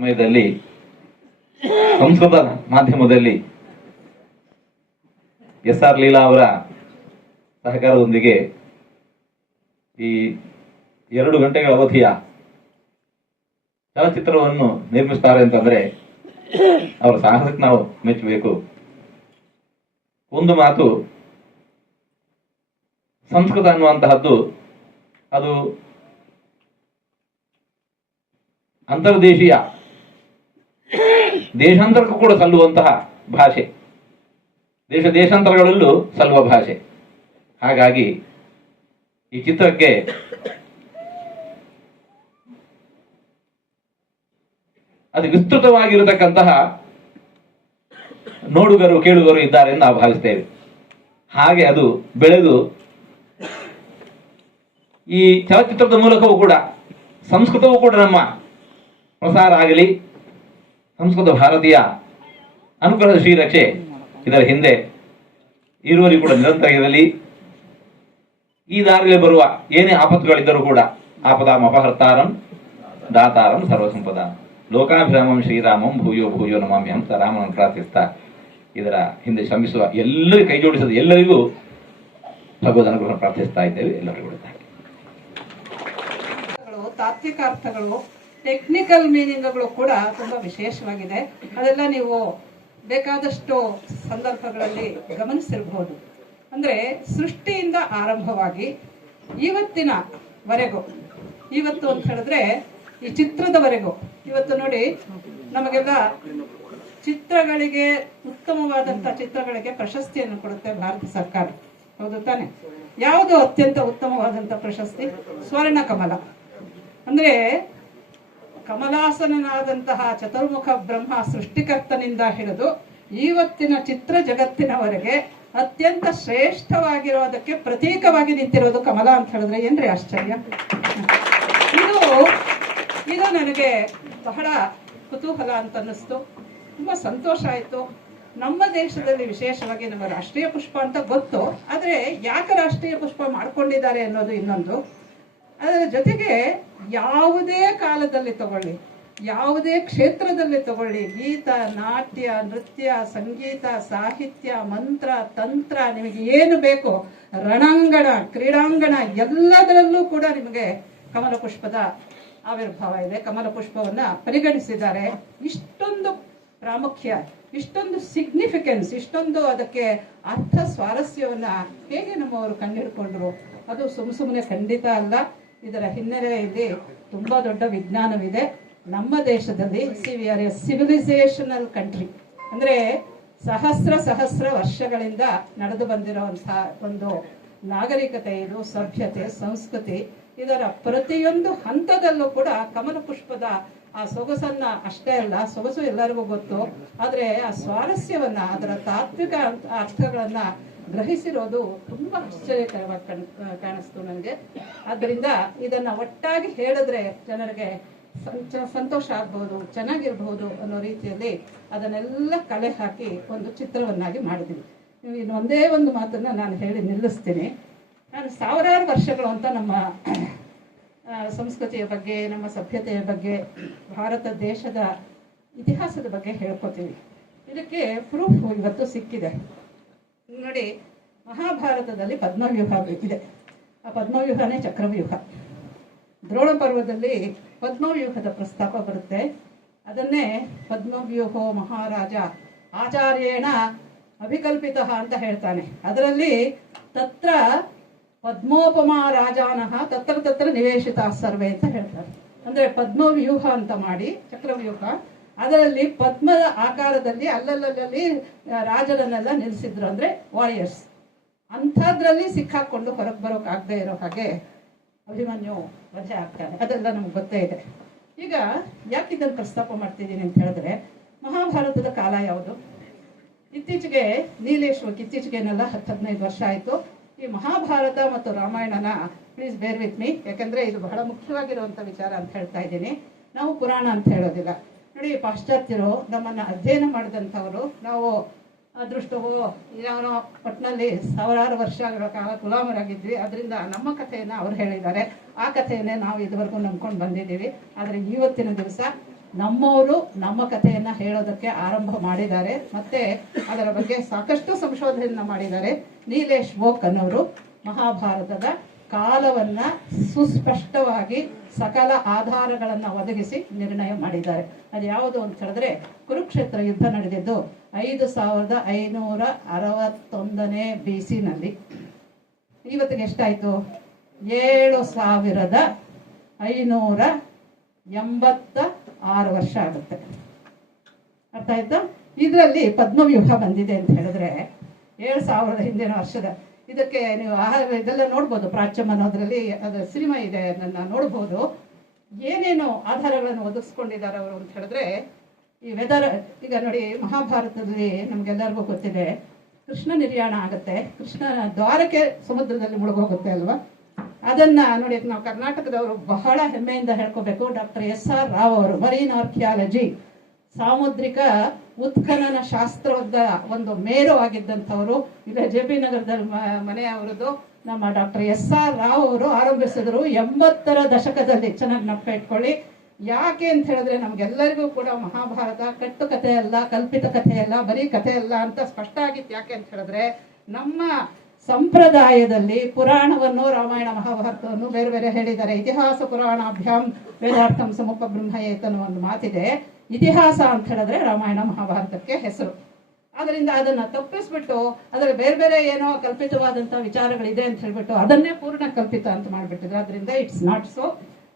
ಸಮಯದಲ್ಲಿ ಸಂಸ್ಕೃತ ಮಾಧ್ಯಮದಲ್ಲಿ SR ಲೀಲಾ ಅವರ ಸಹಕಾರದೊಂದಿಗೆ ಈ 2 ಗಂಟೆಗಳ ಅವಧಿಯ ಚಲಚಿತ್ರವನ್ನು ನಿರ್ಮಿಸ್ತಾರೆ ಅಂತಂದ್ರೆ ಅವರ ಸಾಹಸಕ್ಕೆ ನಾವು ಮೆಚ್ಚಬೇಕು. ಒಂದು ಮಾತು, ಸಂಸ್ಕೃತ ಅನ್ನುವಂತಹದ್ದು ಅದು ಅಂತರ್ದೇಶೀಯ ದೇಶಾಂತರಕ್ಕೂ ಕೂಡ ಸಲ್ಲುವಂತಹ ಭಾಷೆ, ದೇಶಾಂತರಗಳಲ್ಲೂ ಸಲ್ಲುವ ಭಾಷೆ. ಹಾಗಾಗಿ ಈ ಚಿತ್ರಕ್ಕೆ ಅದು ವಿಸ್ತೃತವಾಗಿರತಕ್ಕಂತಹ ನೋಡುಗರು ಕೇಳುಗರು ಇದ್ದಾರೆ ಎಂದು ನಾವು ಭಾವಿಸ್ತೇವೆ. ಹಾಗೆ ಅದು ಬೆಳೆದು ಈ ಚಲಚಿತ್ರದ ಮೂಲಕವೂ ಕೂಡ ಸಂಸ್ಕೃತವೂ ಕೂಡ ನಮ್ಮ ಪ್ರಸಾರ ಆಗಲಿ, ಸಂಸ್ಕೃತ ಭಾರತೀಯ ಅನುಗ್ರಹದ ಶ್ರೀರಕ್ಷೆ ಇದರ ಹಿಂದೆ ಇರುವಲ್ಲಿ ಕೂಡ ನಿರಂತರ ಇರಲಿ. ಈ ದಾರಿಯಲ್ಲಿ ಬರುವ ಏನೇ ಆಪತ್ತುಗಳಿದ್ದರೂ ಕೂಡ ಆಪದಾಂ ಅಪಹರ್ತಾರಂ ದಾತಾರಂ ಸರ್ವಸಂಪದ ಲೋಕಾಭಿರಾಮಂ ಶ್ರೀರಾಮಂ ಭೂಯೋ ಭೂಯೋ ನಮಾಮ್ಯಹಂ ಅಂತ ರಾಮನನ್ನು ಪ್ರಾರ್ಥಿಸ್ತಾ ಇದರ ಹಿಂದೆ ಶ್ರಮಿಸುವ ಎಲ್ಲರಿಗೂ ಕೈ ಜೋಡಿಸಿದ ಎಲ್ಲರಿಗೂ ಭಗವದ್ ಅನುಗ್ರಹ ಪ್ರಾರ್ಥಿಸ್ತಾ ಇದ್ದೇವೆ. ಎಲ್ಲರಿಗೂ ತಾತ್ವಿಕ ಅರ್ಥಗಳು, ಟೆಕ್ನಿಕಲ್ ಮೀನಿಂಗ್ಗಳು ಕೂಡ ತುಂಬಾ ವಿಶೇಷವಾಗಿದೆ. ಅದೆಲ್ಲ ನೀವು ಬೇಕಾದಷ್ಟು ಸಂದರ್ಭಗಳಲ್ಲಿ ಗಮನಿಸಿರಬಹುದು. ಅಂದ್ರೆ ಸೃಷ್ಟಿಯಿಂದ ಆರಂಭವಾಗಿ ಇವತ್ತಿನವರೆಗೂ, ಇವತ್ತು ಅಂತ ಹೇಳಿದ್ರೆ ಈ ಚಿತ್ರದವರೆಗೂ, ಇವತ್ತು ನೋಡಿ ನಮಗೆಲ್ಲ ಚಿತ್ರಗಳಿಗೆ, ಉತ್ತಮವಾದಂತ ಚಿತ್ರಗಳಿಗೆ ಪ್ರಶಸ್ತಿಯನ್ನು ಕೊಡುತ್ತೆ ಭಾರತ ಸರ್ಕಾರ, ಹೌದು ತಾನೆ? ಯಾವುದು ಅತ್ಯಂತ ಉತ್ತಮವಾದಂತ ಪ್ರಶಸ್ತಿ? ಸ್ವರ್ಣ ಕಮಲ. ಅಂದ್ರೆ ಕಮಲಾಸನಾದಂತಹ ಚತುರ್ಮುಖ ಬ್ರಹ್ಮ ಸೃಷ್ಟಿಕರ್ತನಿಂದ ಹಿಡಿದು ಇವತ್ತಿನ ಚಿತ್ರ ಜಗತ್ತಿನವರೆಗೆ ಅತ್ಯಂತ ಶ್ರೇಷ್ಠವಾಗಿರೋದಕ್ಕೆ ಪ್ರತೀಕವಾಗಿ ನಿಂತಿರೋದು ಕಮಲ ಅಂತ ಹೇಳಿದ್ರೆ ಏನ್ರಿ ಆಶ್ಚರ್ಯ! ಇದು ನನಗೆ ಬಹಳ ಕುತೂಹಲ ಅಂತ ಅನ್ನಿಸ್ತು. ತುಂಬಾ ಸಂತೋಷ ಆಯ್ತು. ನಮ್ಮ ದೇಶದಲ್ಲಿ ವಿಶೇಷವಾಗಿ ನಮ್ಮ ರಾಷ್ಟ್ರೀಯ ಪುಷ್ಪ ಅಂತ ಗೊತ್ತು, ಆದ್ರೆ ಯಾಕೆ ರಾಷ್ಟ್ರೀಯ ಪುಷ್ಪ ಮಾಡ್ಕೊಂಡಿದ್ದಾರೆ ಅನ್ನೋದು ಇನ್ನೊಂದು. ಅದರ ಜೊತೆಗೆ ಯಾವುದೇ ಕಾಲದಲ್ಲಿ ತಗೊಳ್ಳಿ, ಯಾವುದೇ ಕ್ಷೇತ್ರದಲ್ಲಿ ತಗೊಳ್ಳಿ, ಗೀತ, ನಾಟ್ಯ, ನೃತ್ಯ, ಸಂಗೀತ, ಸಾಹಿತ್ಯ, ಮಂತ್ರ, ತಂತ್ರ, ನಿಮಗೆ ಏನು ಬೇಕು, ರಣಾಂಗಣ, ಕ್ರೀಡಾಂಗಣ, ಎಲ್ಲದರಲ್ಲೂ ಕೂಡ ನಿಮಗೆ ಕಮಲ ಪುಷ್ಪದ ಆವಿರ್ಭಾವ ಇದೆ. ಕಮಲ ಪುಷ್ಪವನ್ನ ಪರಿಗಣಿಸಿದ್ದಾರೆ. ಇಷ್ಟೊಂದು ಪ್ರಾಮುಖ್ಯ, ಇಷ್ಟೊಂದು ಸಿಗ್ನಿಫಿಕೆನ್ಸ್, ಇಷ್ಟೊಂದು ಅದಕ್ಕೆ ಅರ್ಥ ಸ್ವಾರಸ್ಯವನ್ನ ಹೇಗೆ ನಮ್ಮವರು ಕಂಡುಹಿಡ್ಕೊಂಡ್ರು? ಅದು ಸುಮ್ಮನೆ ಖಂಡಿತ ಅಲ್ಲ. ಇದರ ಹಿನ್ನೆಲೆಯಲ್ಲಿ ತುಂಬಾ ದೊಡ್ಡ ವಿಜ್ಞಾನವಿದೆ. ನಮ್ಮ ದೇಶದಲ್ಲಿ we are A civilisational country. ಅಂದ್ರೆ ಸಹಸ್ರ ವರ್ಷಗಳಿಂದ ನಡೆದು ಬಂದಿರುವಂತಹ ಒಂದು ನಾಗರಿಕತೆ ಇದು, ಸಭ್ಯತೆ, ಸಂಸ್ಕೃತಿ. ಇದರ ಪ್ರತಿಯೊಂದು ಹಂತದಲ್ಲೂ ಕೂಡ ಕಮಲ ಪುಷ್ಪದ ಆ ಸೊಗಸನ್ನ ಅಷ್ಟೇ ಅಲ್ಲ, ಸೊಗಸು ಎಲ್ಲರಿಗೂ ಗೊತ್ತು, ಆದ್ರೆ ಆ ಸ್ವಾರಸ್ಯವನ್ನ, ಅದರ ತಾತ್ವಿಕ ಅರ್ಥಗಳನ್ನ ಗ್ರಹಿಸಿರೋದು ತುಂಬಾ ಆಶ್ಚರ್ಯಕರವಾಗಿ ಕಾಣಿಸ್ತು ನನಗೆ. ಆದ್ದರಿಂದ ಇದನ್ನ ಒಟ್ಟಾಗಿ ಹೇಳಿದ್ರೆ ಜನರಿಗೆ ಸಂತೋಷ ಆಗ್ಬಹುದು, ಚೆನ್ನಾಗಿರ್ಬಹುದು ಅನ್ನೋ ರೀತಿಯಲ್ಲಿ ಅದನ್ನೆಲ್ಲ ಕಲೆ ಹಾಕಿ ಒಂದು ಚಿತ್ರವನ್ನಾಗಿ ಮಾಡಿದ್ವಿ. ಇನ್ನು ಒಂದೇ ಒಂದು ಮಾತನ್ನ ನಾನು ಹೇಳಿ ನಿಲ್ಲಿಸ್ತೀನಿ. ನಾನು ಸಾವಿರಾರು ವರ್ಷಗಳು ಅಂತ ನಮ್ಮ ಸಂಸ್ಕೃತಿಯ ಬಗ್ಗೆ, ನಮ್ಮ ಸಭ್ಯತೆಯ ಬಗ್ಗೆ, ಭಾರತ ದೇಶದ ಇತಿಹಾಸದ ಬಗ್ಗೆ ಹೇಳ್ಕೊತೀವಿ. ಇದಕ್ಕೆ ಪ್ರೂಫ್ ಇವತ್ತು ಸಿಕ್ಕಿದೆ. ನೋಡಿ, ಮಹಾಭಾರತದಲ್ಲಿ ಪದ್ಮವ್ಯೂಹ ಇದೆ. ಆ ಪದ್ಮವ್ಯೂಹನೇ ಚಕ್ರವ್ಯೂಹ. ದ್ರೋಣ ಪರ್ವದಲ್ಲಿ ಪದ್ಮವ್ಯೂಹದ ಪ್ರಸ್ತಾಪ ಬರುತ್ತೆ. ಅದನ್ನೇ ಪದ್ಮವ್ಯೂಹೋ ಮಹಾರಾಜ ಆಚಾರ್ಯೇಣ ಅಭಿಕಲ್ಪಿತ ಅಂತ ಹೇಳ್ತಾನೆ. ಅದರಲ್ಲಿ ತತ್ರ ಪದ್ಮೋಪಮಾ ರಾಜಾನಃ ತತ್ರ ನಿವೇಶಿತ ಸರ್ವೆ ಅಂತ ಹೇಳ್ತಾರೆ. ಅಂದ್ರೆ ಪದ್ಮವ್ಯೂಹ ಅಂತ ಮಾಡಿ, ಚಕ್ರವ್ಯೂಹ, ಅದರಲ್ಲಿ ಪದ್ಮದ ಆಕಾರದಲ್ಲಿ ಅಲ್ಲಲ್ಲಿ ರಾಜರನ್ನೆಲ್ಲ ನಿಲ್ಲಿಸಿದ್ರು, ಅಂದ್ರೆ ವಾರಿಯರ್ಸ್. ಅಂಥದ್ರಲ್ಲಿ ಸಿಕ್ಕಾಕೊಂಡು ಹೊರಗೆ ಬರೋಕ್ ಆಗದೆ ಇರೋ ಹಾಗೆ ಅಭಿಮನ್ಯು ವಧೆ ಆಗ್ತಾನೆ. ಅದೆಲ್ಲ ನಮ್ಗೆ ಗೊತ್ತೇ ಇದೆ. ಈಗ ಯಾಕೆ ಇದನ್ನು ಪ್ರಸ್ತಾಪ ಮಾಡ್ತಿದ್ದೀನಿ ಅಂತ ಹೇಳಿದ್ರೆ, ಮಹಾಭಾರತದ ಕಾಲ ಯಾವುದು? ಇತ್ತೀಚೆಗೆ ನೀಲೇಶ್ವರಕ್ಕೆ, ಇತ್ತೀಚೆಗೇನೆಲ್ಲ 10-15 ವರ್ಷ ಆಯಿತು. ಈ ಮಹಾಭಾರತ ಮತ್ತು ರಾಮಾಯಣನ ಪ್ಲೀಸ್ ಬೇರ್ ವಿತ್ ಮೀ, ಯಾಕಂದ್ರೆ ಇದು ಬಹಳ ಮುಖ್ಯವಾಗಿರುವಂಥ ವಿಚಾರ ಅಂತ ಹೇಳ್ತಾ ಇದ್ದೀನಿ. ನಾವು ಪುರಾಣ ಅಂತ ಹೇಳೋದಿಲ್ಲ. ನೋಡಿ, ಪಾಶ್ಚಾತ್ಯರು ನಮ್ಮನ್ನು ಅಧ್ಯಯನ ಮಾಡಿದಂಥವರು, ನಾವು ಅದೃಷ್ಟವೋ ಏನೋ ಒಟ್ಟಿನಲ್ಲಿ ಸಾವಿರಾರು ವರ್ಷಗಳ ಕಾಲ ಗುಲಾಮರಾಗಿದ್ವಿ. ಅದರಿಂದ ನಮ್ಮ ಕಥೆಯನ್ನು ಅವ್ರು ಹೇಳಿದ್ದಾರೆ. ಆ ಕಥೆಯನ್ನೇ ನಾವು ಇದುವರೆಗೂ ನಂಬ್ಕೊಂಡು ಬಂದಿದ್ದೀವಿ. ಆದರೆ ಇವತ್ತಿನ ದಿವಸ ನಮ್ಮವರು ನಮ್ಮ ಕಥೆಯನ್ನ ಹೇಳೋದಕ್ಕೆ ಆರಂಭ ಮಾಡಿದ್ದಾರೆ. ಮತ್ತೆ ಅದರ ಬಗ್ಗೆ ಸಾಕಷ್ಟು ಸಂಶೋಧನೆಯನ್ನ ಮಾಡಿದ್ದಾರೆ. ನೀಲೇಶ್ ವೋಕ್ ಅನ್ನೋರು ಮಹಾಭಾರತದ ಕಾಲವನ್ನ ಸುಸ್ಪಷ್ಟವಾಗಿ ಸಕಲ ಆಧಾರಗಳನ್ನ ಒದಗಿಸಿ ನಿರ್ಣಯ ಮಾಡಿದ್ದಾರೆ. ಅದು ಯಾವುದು ಅಂತ ಹೇಳಿದ್ರೆ, ಕುರುಕ್ಷೇತ್ರ ಯುದ್ಧ ನಡೆದಿದ್ದು 5561 BC ನಲ್ಲಿ. ಇವತ್ತಿಗೆ ಎಷ್ಟಾಯ್ತು? 7586 ವರ್ಷ ಆಗುತ್ತೆ. ಅರ್ಥ ಆಯ್ತಾ? ಇದರಲ್ಲಿ ಪದ್ಮವ್ಯೂಹ ಬಂದಿದೆ ಅಂತ ಹೇಳಿದ್ರೆ 7000 ಹಿಂದಿನ ವರ್ಷದ. ಇದಕ್ಕೆ ನೀವು ಇದೆಲ್ಲ ನೋಡ್ಬೋದು, ಪ್ರಾಚ್ಯಮ್ ಅನ್ನೋದ್ರಲ್ಲಿ ಅದು ಸಿನಿಮಾ ಇದೆ, ಅದನ್ನ ನೋಡ್ಬೋದು. ಏನೇನು ಆಧಾರಗಳನ್ನು ಒದಗಿಸ್ಕೊಂಡಿದ್ದಾರೆ ಅವರು ಅಂತ ಹೇಳಿದ್ರೆ, ಈ ವೆದರ್ ಈಗ ನೋಡಿ, ಮಹಾಭಾರತದಲ್ಲಿ ನಮ್ಗೆಲ್ಲರಿಗೂ ಗೊತ್ತಿದೆ, ಕೃಷ್ಣ ನಿರ್ಯಾಣ ಆಗುತ್ತೆ, ಕೃಷ್ಣ ದ್ವಾರಕೆ ಸಮುದ್ರದಲ್ಲಿ ಮುಳುಗೋಗುತ್ತೆ ಅಲ್ವಾ. ಅದನ್ನ ನೋಡಿ, ನಾವು ಕರ್ನಾಟಕದವರು ಬಹಳ ಹೆಮ್ಮೆಯಿಂದ ಹೇಳ್ಕೋಬೇಕು. ಡಾಕ್ಟರ್ SR ರಾವ್ ಅವರು ಮರೀನ್ ಆರ್ಕಿಯಾಲಜಿ, ಸಾಮುದ್ರಿಕ ಉತ್ಖನನ ಶಾಸ್ತ್ರದ ಒಂದು ಮೇರು ಆಗಿದ್ದಂಥವರು. ಇಲ್ಲ JP ನಗರದಲ್ಲಿ ಮನೆ ಅವರದ್ದು. ನಮ್ಮ ಡಾಕ್ಟರ್ SR ರಾವ್ ಅವರು ಆರಂಭಿಸಿದ್ರು 80ರ ದಶಕದಲ್ಲಿ. ಚೆನ್ನಾಗಿ ನೆನಪು ಇಟ್ಕೊಳ್ಳಿ. ಯಾಕೆ ಅಂತ ಹೇಳಿದ್ರೆ, ನಮ್ಗೆಲ್ಲರಿಗೂ ಕೂಡ ಮಹಾಭಾರತ ಕಟ್ಟು ಕಥೆ ಅಲ್ಲ, ಕಲ್ಪಿತ ಕಥೆ ಅಲ್ಲ, ಬರೀ ಕಥೆ ಅಲ್ಲ ಅಂತ ಸ್ಪಷ್ಟ ಆಗಿತ್ತು. ಯಾಕೆ ಅಂತ ಹೇಳಿದ್ರೆ, ನಮ್ಮ ಸಂಪ್ರದಾಯದಲ್ಲಿ ಪುರಾಣವನ್ನು, ರಾಮಾಯಣ ಮಹಾಭಾರತವನ್ನು ಬೇರೆ ಬೇರೆ ಹೇಳಿದ್ದಾರೆ. ಇತಿಹಾಸ ಪುರಾಣಾಭ್ಯಾಂ ವೇದಾರ್ಥಂ ಸಮುಪಬ್ರಹ್ಮಯೇತ್ ಅನ್ನೋ ಒಂದು ಮಾತಿದೆ. ಇತಿಹಾಸ ಅಂತ ಹೇಳಿದ್ರೆ ರಾಮಾಯಣ ಮಹಾಭಾರತಕ್ಕೆ ಹೆಸರು. ಅದರಿಂದ ಅದನ್ನ ತಪ್ಪಿಸ್ಬಿಟ್ಟು ಅದರ ಬೇರೆ ಬೇರೆ ಏನೋ ಕಲ್ಪಿತವಾದಂತಹ ವಿಚಾರಗಳಿದೆ ಅಂತ ಹೇಳ್ಬಿಟ್ಟು ಅದನ್ನೇ ಪೂರ್ಣ ಕಲ್ಪಿತ ಅಂತ ಮಾಡ್ಬಿಟ್ಟಿದ್ರು. ಅದರಿಂದ it's not so.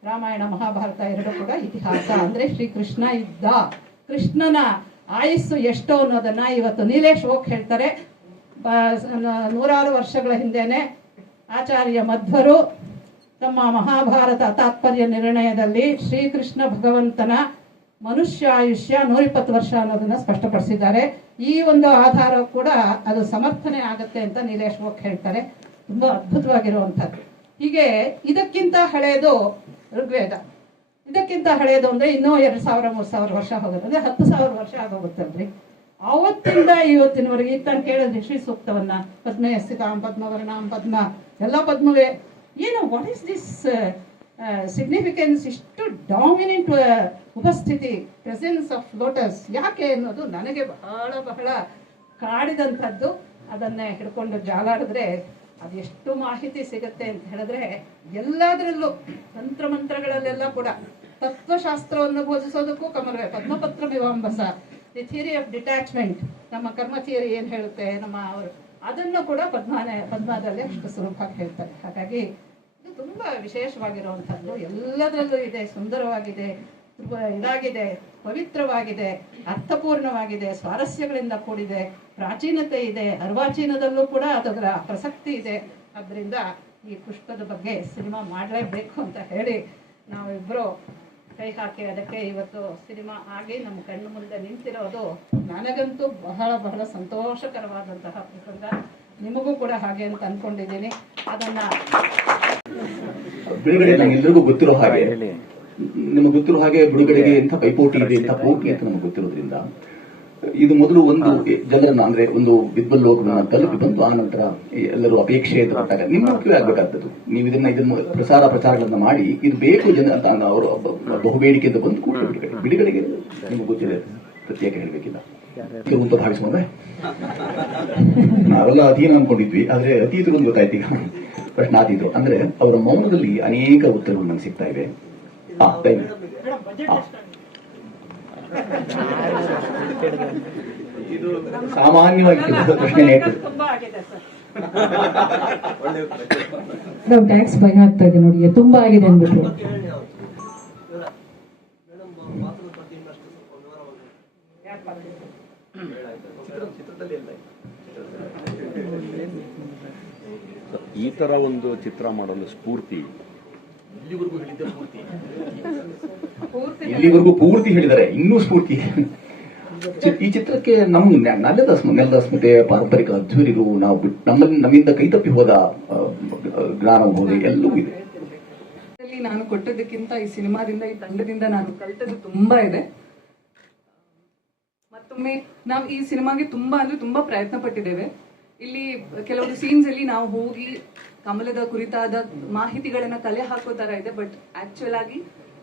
Ramayana Mahabharata ಎರಡು ಕೂಡ ಇತಿಹಾಸ. ಅಂದ್ರೆ ಶ್ರೀಕೃಷ್ಣ ಇದ್ದ, ಕೃಷ್ಣನ ಆಯುಸ್ಸು ಎಷ್ಟು ಅನ್ನೋದನ್ನ ಇವತ್ತು ನೀಲೇಶ್ ವೋಕ್ ಹೇಳ್ತಾರೆ. 100 ವರ್ಷಗಳ ಹಿಂದೆನೆ ಆಚಾರ್ಯ ಮಧ್ವರು ತಮ್ಮ ಮಹಾಭಾರತ ತಾತ್ಪರ್ಯ ನಿರ್ಣಯದಲ್ಲಿ ಶ್ರೀಕೃಷ್ಣ ಭಗವಂತನ ಮನುಷ್ಯಾಯುಷ್ಯ 120 ವರ್ಷ ಅನ್ನೋದನ್ನ ಸ್ಪಷ್ಟಪಡಿಸಿದ್ದಾರೆ. ಈ ಒಂದು ಆಧಾರ ಕೂಡ ಅದು ಸಮರ್ಥನೆ ಆಗುತ್ತೆ ಅಂತ ನೀಲೇಶ್ ವೋಕ್ ಹೇಳ್ತಾರೆ. ತುಂಬಾ ಅದ್ಭುತವಾಗಿರುವಂಥದ್ದು. ಹೀಗೆ ಇದಕ್ಕಿಂತ ಹಳೆಯದು ಋಗ್ವೇದ. ಇದಕ್ಕಿಂತ ಹಳೆಯದು ಅಂದ್ರೆ ಇನ್ನೂ 2000-3000 ವರ್ಷ ಹೋಗುತ್ತೆ, ಅಂದ್ರೆ 10,000 ವರ್ಷ ಆಗೋಗುತ್ತಲ್ರಿ. ಅವತ್ತಿಂದ ಇವತ್ತಿನವರೆಗೆ ಈಗ ತಾನು ಕೇಳಿದ್ರಿ ಶ್ರೀ ಸೂಕ್ತವನ್ನ, ಪದ್ಮೇ ಸ್ಥಿತಾಂ ಪದ್ಮವರ್ಣಾಂ ಪದ್ಮ, ಎಲ್ಲ ಪದ್ಮವೇ. ಏನು, ವಾಟ್ ಈಸ್ ದಿಸ್ ಸಿಗ್ನಿಫಿಕೆನ್ಸ್? ಇಷ್ಟು ಡಾಮಿನೆಂಟ್ ಉಪಸ್ಥಿತಿ, ಪ್ರೆಸೆನ್ಸ್ ಆಫ್ ಲೋಟಸ್ ಯಾಕೆ ಅನ್ನೋದು ನನಗೆ ಬಹಳ ಬಹಳ ಕಾಡಿದಂಥದ್ದು. ಅದನ್ನೇ ಹಿಡ್ಕೊಂಡು ಜಾಲಾಡಿದ್ರೆ ಅದು ಎಷ್ಟು ಮಾಹಿತಿ ಸಿಗುತ್ತೆ ಅಂತ ಹೇಳಿದ್ರೆ, ಎಲ್ಲದರಲ್ಲೂ ತಂತ್ರಮಂತ್ರಗಳಲ್ಲೆಲ್ಲ ಕೂಡ ತತ್ವಶಾಸ್ತ್ರವನ್ನು ಬೋಧಿಸೋದಕ್ಕೂ ಕಮಲವೇ. ಪದ್ಮಪತ್ರ ವಿವಾಂಬಸ, ದಿ ಥಿಯರಿ ಆಫ್ ಡಿಟ್ಯಾಚ್ಮೆಂಟ್, ನಮ್ಮ ಕರ್ಮ ಥಿಯರಿ ಏನು ಹೇಳುತ್ತೆ ನಮ್ಮ ಅವರು, ಅದನ್ನು ಕೂಡ ಪದ್ಮದಲ್ಲಿ ಅಷ್ಟು ಸುಲಭವಾಗಿ ಹೇಳ್ತಾರೆ. ಹಾಗಾಗಿ ಇದು ತುಂಬಾ ವಿಶೇಷವಾಗಿರುವಂಥದ್ದು. ಎಲ್ಲದರಲ್ಲೂ ಇದೆ, ಸುಂದರವಾಗಿದೆ, ಇದಾಗಿದೆ, ಪವಿತ್ರವಾಗಿದೆ, ಅರ್ಥಪೂರ್ಣವಾಗಿದೆ, ಸ್ವಾರಸ್ಯಗಳಿಂದ ಕೂಡಿದೆ, ಪ್ರಾಚೀನತೆ ಇದೆ, ಅರ್ವಾಚೀನದಲ್ಲೂ ಕೂಡ ಅದರ ಪ್ರಸಕ್ತಿ ಇದೆ. ಅದರಿಂದ ಈ ಪುಷ್ಪದ ಬಗ್ಗೆ ಸಿನಿಮಾ ಮಾಡಲೇಬೇಕು ಅಂತ ಹೇಳಿ ನಾವಿಬ್ಬರು ಕೈ ಹಾಕಿ ಅದಕ್ಕೆ ಇವತ್ತು ಸಿನಿಮಾ ಆಗಿ ನಮ್ಮ ಕಣ್ಣು ಮುಂದೆ ನಿಂತಿರೋದು ನನಗಂತೂ ಬಹಳ ಬಹಳ ಸಂತೋಷಕರವಾದಂತಹ ಪ್ರಸಂಗ. ನಿಮಗೂ ಕೂಡ ಹಾಗೆ ಅಂತ ಅನ್ಕೊಂಡಿದ್ದೀನಿ. ಅದನ್ನ ಬಿಡುಗಡೆ ನಮ್ಗೆಲ್ಲರಿಗೂ ಗೊತ್ತಿರೋ ಹಾಗೆ, ನಿಮಗೆ ಗೊತ್ತಿರೋ ಹಾಗೆ ಬಿಡುಗಡೆಗೆ ಎಂಥ ಪೈಪೋಟಿ ಇದೆ, ಎಂಥ ಪೋಟಿ ಅಂತ ನಮಗೆ ಗೊತ್ತಿರೋದ್ರಿಂದ ಇದು ಮೊದಲು ಒಂದು ಜನರನ್ನ, ಅಂದ್ರೆ ಒಂದು ವಿದ್ವಲ್ಲೋಕನ ತಲುಪಿ ಬಂತು. ಆ ನಂತರ ಎಲ್ಲರೂ ಅಪೇಕ್ಷೆ ಅಂತ ಪಟ್ಟಾಗ ನಿಮ್ಮ ಮುಖ್ಯವೇ ಆಗ್ಬೇಕಾಗ್ತದ್ದು. ನೀವು ಇದನ್ನು ಪ್ರಚಾರಗಳನ್ನ ಮಾಡಿ ಇದು ಬೇಕು ಜನ ಅಂತ ಅವರು ಬಹುಬೇಡಿಕೆಯಿಂದ ಬಂದು ಕೂಡ ಬಿಡುಗಡೆಗೆ ನಿಮ್ಗೆ ಗೊತ್ತಿದೆ, ಪ್ರತ್ಯೇಕ ಹೇಳಬೇಕಿಲ್ಲ ಅಂತ ಭಾವಿಸುವಂದ್ರೆ ನಾವೆಲ್ಲ ಅತೀನ ಅನ್ಕೊಂಡಿದ್ವಿ. ಆದ್ರೆ ಅತೀತರು ಒಂದು ಗೊತ್ತಾಯ್ತು. ಈಗ ಪ್ರಶ್ನಾತೀತರು ಅಂದ್ರೆ ಅವರ ಮೌನದಲ್ಲಿ ಅನೇಕ ಉತ್ತರಗಳು ನಮ್ಗೆ ಸಿಗ್ತಾ ಇವೆ. ಇದು ಸಾಮಾನ್ಯವಾಗಿ ಪ್ರಶ್ನೆ ನಾವು ಟ್ಯಾಕ್ಸ್ ಭಯ ಆಗ್ತಾ ಇದೆ ನೋಡಿ, ತುಂಬಾ ಆಗಿದೆ ಅಂದ್ಬಿಟ್ಟು. ಈ ತರ ಒಂದು ಚಿತ್ರ ಮಾಡಲು ಸ್ಫೂರ್ತಿ ಇಲ್ಲಿವರೆಗೂ ಪೂರ್ತಿ ಹೇಳಿದ್ದಾರೆ, ಇನ್ನೂ ಸ್ಫೂರ್ತಿ. ಈ ಚಿತ್ರಕ್ಕೆ ನೆಲದ ಸ್ಮೃತಿ, ಪಾರಂಪರಿಕ ಅಧ್ವರಿಗಳು, ನಾವು ನಮ್ಮಿಂದ ಕೈತಪ್ಪಿ ಹೋದ ಜ್ಞಾನಬಹುದು ಎಲ್ಲವೂ ಇದೆ. ನಾನು ಕೊಟ್ಟದಕ್ಕಿಂತ ಈ ಸಿನಿಮಾದಿಂದ, ಈ ತಂಡದಿಂದ ನಾನು ಕಲಿತದ್ದು ತುಂಬಾ ಇದೆ. ಮತ್ತೊಮ್ಮೆ ನಾವು ಈ ಸಿನಿಮಾಗೆ ತುಂಬಾ ಅಂದ್ರೆ ತುಂಬಾ ಪ್ರಯತ್ನ ಪಟ್ಟಿದ್ದೇವೆ. ಇಲ್ಲಿ ಕೆಲವರು ಸೀನ್ಸ್ ಅಲ್ಲಿ ನಾವು ಹೋಗಿ ಕಮಲದ ಕುರಿತಾದ ಮಾಹಿತಿಗಳನ್ನ ಕಲೆ ಹಾಕೋ ತರ ಇದೆ. ಬಟ್ ಆಕ್ಚುಯಲ್ ಆಗಿ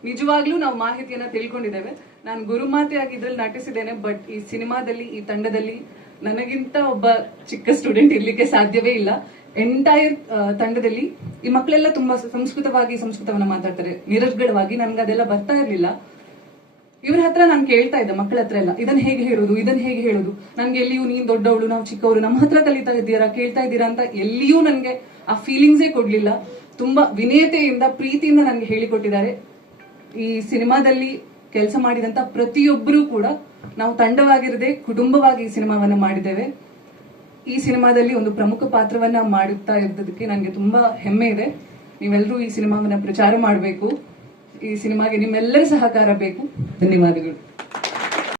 ನಿಜವಾಗ್ಲೂ ನಾವು ಮಾಹಿತಿಯನ್ನ ತಿಳ್ಕೊಂಡಿದ್ದೇವೆ. ನಾನು ಗುರುಮಾತೆಯಾಗಿ ಇದ್ರಲ್ಲಿ ನಟಿಸಿದ್ದೇನೆ, ಬಟ್ ಈ ಸಿನಿಮಾದಲ್ಲಿ, ಈ ತಂಡದಲ್ಲಿ ನನಗಿಂತ ಒಬ್ಬ ಚಿಕ್ಕ ಸ್ಟೂಡೆಂಟ್ ಇರ್ಲಿಕ್ಕೆ ಸಾಧ್ಯವೇ ಇಲ್ಲ. ಎಂಟೈರ್ ತಂಡದಲ್ಲಿ ಈ ಮಕ್ಕಳೆಲ್ಲ ತುಂಬಾ ಸಂಸ್ಕೃತವನ್ನ ಮಾತಾಡ್ತಾರೆ ನಿರರ್ಗಳವಾಗಿ. ನನ್ಗೆ ಅದೆಲ್ಲ ಬರ್ತಾ ಇರ್ಲಿಲ್ಲ. ಇವ್ರ ಹತ್ರ ನಾನು ಕೇಳ್ತಾ ಇದ್ದೆ, ಮಕ್ಕಳ ಹತ್ರ ಎಲ್ಲ, ಇದನ್ನ ಹೇಗೆ ಹೇಳೋದು, ನನ್ಗೆ ಎಲ್ಲಿಯೂ ನೀನ್ ದೊಡ್ಡವಳು, ನಾವು ಚಿಕ್ಕವರು, ನಮ್ಮ ಹತ್ರ ಕಲಿತಾ ಇದ್ದೀರಾ, ಕೇಳ್ತಾ ಇದ್ದೀರಾ ಅಂತ ಎಲ್ಲಿಯೂ ನನ್ಗೆ ಆ ಫೀಲಿಂಗ್ಸೇ ಕೊಡ್ಲಿಲ್ಲ. ತುಂಬಾ ವಿನಯತೆಯಿಂದ, ಪ್ರೀತಿಯಿಂದ ನನ್ಗೆ ಹೇಳಿಕೊಟ್ಟಿದ್ದಾರೆ. ಈ ಸಿನಿಮಾದಲ್ಲಿ ಕೆಲಸ ಮಾಡಿದಂತ ಪ್ರತಿಯೊಬ್ಬರೂ ಕೂಡ ನಾವು ತಂಡವಾಗಿರದೆ ಕುಟುಂಬವಾಗಿ ಈ ಸಿನಿಮಾವನ್ನ ಮಾಡಿದ್ದೇವೆ. ಈ ಸಿನಿಮಾದಲ್ಲಿ ಒಂದು ಪ್ರಮುಖ ಪಾತ್ರವನ್ನ ಮಾಡುತ್ತಾ ಇರೋದಕ್ಕೆ ನನಗೆ ತುಂಬಾ ಹೆಮ್ಮೆ ಇದೆ. ನೀವೆಲ್ಲರೂ ಈ ಸಿನಿಮಾವನ್ನ ಪ್ರಚಾರ ಮಾಡಬೇಕು. ಈ ಸಿನಿಮಾಗೆ ನಿಮ್ಮೆಲ್ಲರ ಸಹಕಾರ ಬೇಕು. ಧನ್ಯವಾದಗಳು.